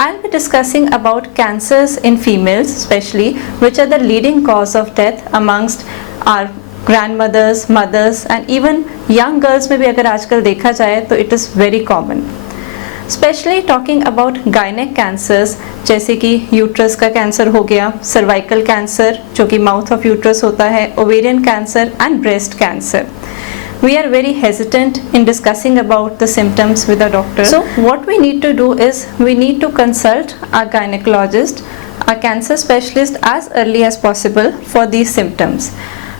I'll be discussing about cancers in females especially, which are the leading cause of death amongst our grandmothers, mothers and even young girls में भी अगर आजकल देखा जाए तो it is very common. Specially talking about gynaec cancers जैसे कि uterus का कैंसर हो गया, सर्वाइकल कैंसर जो कि माउथ ऑफ यूट्रस होता है, ovarian cancer and breast cancer. We are very hesitant in discussing about the symptoms with a doctor. So what we need to do is we need to consult our gynecologist, our cancer specialist as early as possible for these symptoms.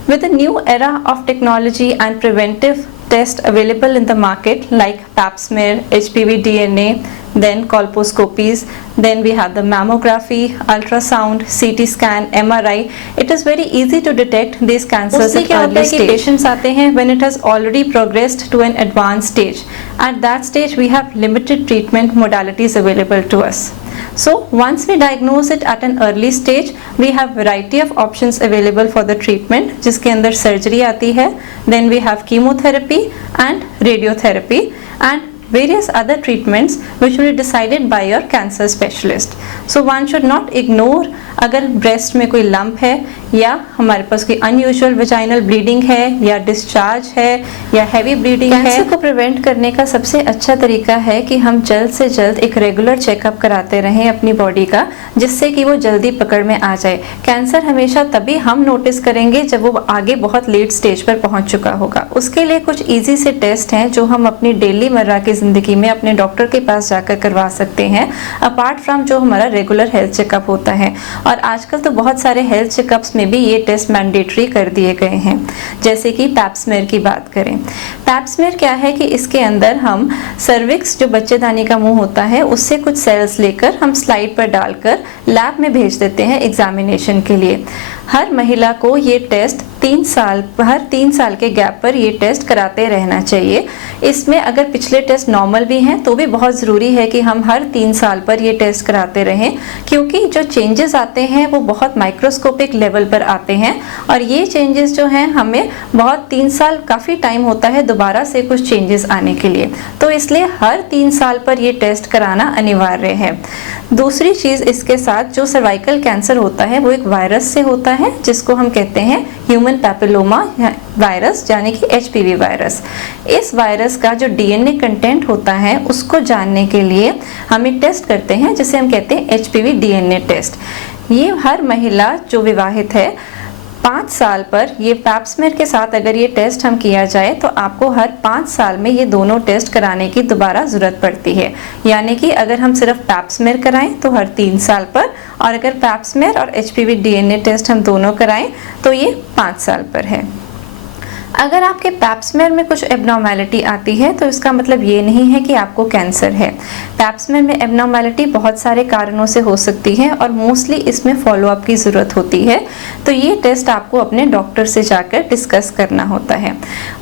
With the new era of technology and preventive tests available in the market like pap smear, HPV DNA, then colposcopies, then we have the mammography, ultrasound, CT scan, MRI. It is very easy to detect these cancers at early stage. Patients आते हैं when it has already progressed to an advanced stage. At that stage we have limited treatment modalities available to us. So once we diagnose it at an early stage, we have variety of options available for the treatment, जिसके अंदर surgery आती है, then we have chemotherapy and radiotherapy and various other treatments which will be decided by your cancer specialist. So one should not ignore अगर breast में कोई lump है या हमारे पास कोई unusual vaginal bleeding है या discharge है या heavy bleeding है. कैंसर को प्रिवेंट करने का सबसे अच्छा तरीका है कि हम जल्द से जल्द एक रेगुलर चेकअप कराते रहें अपनी बॉडी का, जिससे कि वो जल्दी पकड़ में आ जाए. कैंसर हमेशा तभी हम नोटिस करेंगे जब वो आगे बहुत लेट स्टेज पर पहुंच चुका होगा. उसके लिए कुछ इजी से टेस्ट हैं जो हम अपनी डेली मर्रा की ज़िंदगी में अपने डॉक्टर के पास जाकर करवा सकते हैं, अपार्ट फ्रॉम जो हमारा रेगुलर हेल्थ चेकअप होता है. और आजकल तो बहुत सारे हेल्थ चेकअप्स में भी ये टेस्ट मैंडेटरी कर दिए गए हैं. जैसे कि पैप स्मेयर की बात करें, पैप स्मेयर क्या है कि इसके अंदर हम सर्विक्स जो बच्चेदानी का मुंह होता है उससे कुछ सेल्स लेकर हम स्लाइड पर डालकर लैब में भेज देते हैं एग्जामिनेशन के लिए. हर महिला को ये टेस्ट हर 3 साल के गैप पर ये टेस्ट कराते रहना चाहिए. इसमें अगर पिछले टेस्ट नॉर्मल भी हैं तो भी बहुत ज़रूरी है कि हम हर 3 साल पर ये टेस्ट कराते रहें, क्योंकि जो चेंजेस आते हैं वो बहुत माइक्रोस्कोपिक लेवल पर आते हैं और ये चेंजेस जो हैं हमें बहुत 3 साल काफ़ी टाइम होता है दोबारा से कुछ चेंजेस आने के लिए. तो इसलिए हर 3 साल पर ये टेस्ट कराना अनिवार्य है. दूसरी चीज़ इसके साथ जो सर्वाइकल कैंसर होता है वो एक वायरस से होता है जिसको हम कहते हैं ह्यूमन पैपिलोमा वायरस यानी कि HPV वायरस. इस वायरस का जो DNA कंटेंट होता है उसको जानने के लिए हम एक टेस्ट करते हैं जिसे हम कहते हैं HPV DNA टेस्ट. ये हर महिला जो विवाहित है 5 साल पर ये पैप स्मेयर के साथ अगर ये टेस्ट हम किया जाए तो आपको हर 5 साल में ये दोनों टेस्ट कराने की दोबारा ज़रूरत पड़ती है. यानी कि अगर हम सिर्फ पैप स्मेयर कराएं तो हर 3 साल पर, और अगर पैप स्मेयर और HPV DNA टेस्ट हम दोनों कराएं तो ये 5 साल पर है. अगर आपके पैप स्मेयर में कुछ एबनॉर्मेलिटी आती है तो इसका मतलब ये नहीं है कि आपको कैंसर है. पैप स्मेयर में एबनॉर्मेलिटी बहुत सारे कारणों से हो सकती है और मोस्टली इसमें फॉलोअप की ज़रूरत होती है. तो ये टेस्ट आपको अपने डॉक्टर से जाकर डिस्कस करना होता है.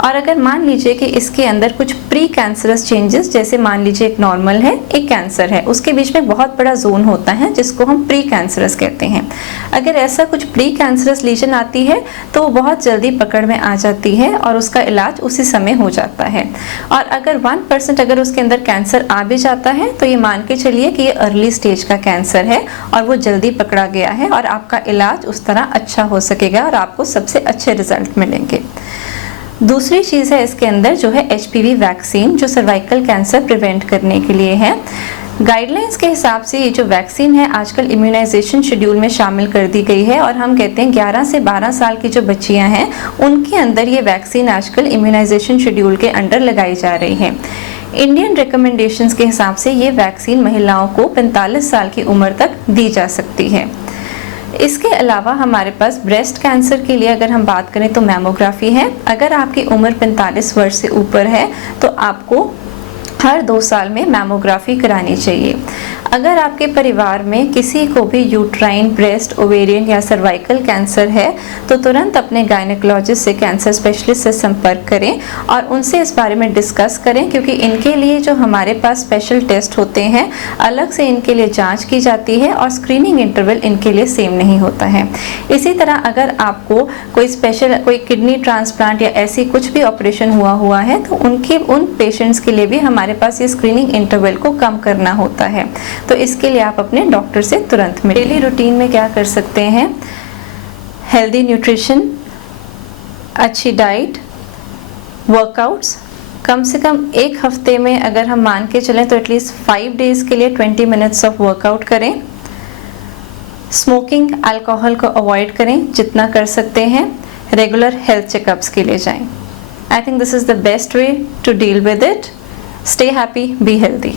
और अगर मान लीजिए कि इसके अंदर कुछ प्री कैंसरस चेंजेस, जैसे मान लीजिए एक नॉर्मल है एक कैंसर है, उसके बीच में बहुत बड़ा जोन होता है जिसको हम प्री कैंसरस कहते हैं. अगर ऐसा कुछ प्री कैंसरस लीजन आती है तो वो बहुत जल्दी पकड़ में आ जाती है और उसका इलाज उसी समय हो जाता है. और अगर 1% अगर उसके अंदर कैंसर आ भी जाता है तो ये मान के चलिए कि ये अर्ली स्टेज का कैंसर है और वो जल्दी पकड़ा गया है और आपका इलाज उस तरह अच्छा हो सकेगा और आपको सबसे अच्छे रिजल्ट मिलेंगे. दूसरी चीज़ है इसके अंदर जो है HPV वैक्सीन, जो सर्वाइकल कैंसर प्रिवेंट करने के लिए है. गाइडलाइंस के हिसाब से ये जो वैक्सीन है आजकल इम्यूनाइजेशन शेड्यूल में शामिल कर दी गई है और हम कहते हैं 11 से 12 साल की जो बच्चियां हैं उनके अंदर ये वैक्सीन आजकल इम्यूनाइजेशन शेड्यूल के अंडर लगाई जा रही है. इंडियन रिकमेंडेशंस के हिसाब से ये वैक्सीन महिलाओं को 45 साल की उम्र तक दी जा सकती है. इसके अलावा हमारे पास ब्रेस्ट कैंसर के लिए अगर हम बात करें तो मैमोग्राफी है. अगर आपकी उम्र 45 वर्ष से ऊपर है तो आपको हर 2 साल में मैमोग्राफी करानी चाहिए. अगर आपके परिवार में किसी को भी यूट्राइन, ब्रेस्ट, ओवेरियन या सर्वाइकल कैंसर है तो तुरंत अपने गायनेकोलॉजिस्ट से, कैंसर स्पेशलिस्ट से संपर्क करें और उनसे इस बारे में डिस्कस करें, क्योंकि इनके लिए जो हमारे पास स्पेशल टेस्ट होते हैं अलग से इनके लिए जांच की जाती है और स्क्रीनिंग इंटरवल इनके लिए सेम नहीं होता है. इसी तरह अगर आपको कोई किडनी ट्रांसप्लांट या ऐसी कुछ भी ऑपरेशन हुआ है तो उन पेशेंट्स के लिए भी हमारे हमारे पास ये स्क्रीनिंग इंटरवल को कम करना होता है। तो इसके लिए आप अपने डॉक्टर से तुरंत मिलें। डेली रूटीन में क्या कर सकते हैं, हेल्दी न्यूट्रिशन, अच्छी डाइट, वर्कआउट्स, कम से कम एक हफ्ते में अगर हम मान के चलें तो एटलीस्ट 5 डेज के लिए 20 मिनट्स ऑफ वर्कआउट करें। स्मोकिंग, अल्कोहल को अवॉइड करें जितना कर सकते हैं। रेगुलर हेल्थ चेकअप्स के लिए जाएं। I think this is the best way to deal with it. Stay happy, be healthy.